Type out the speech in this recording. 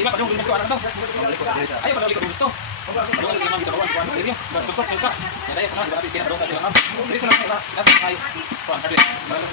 Di ba, padung gusto anak to? Ayo padung ikut gusto. Padung lagi mang dalawa, kuan seryo. Basta sa ka. Ya dai, padung berarti siya padung tadi lang. Jadi sudah kita kasih ay kuan tadi.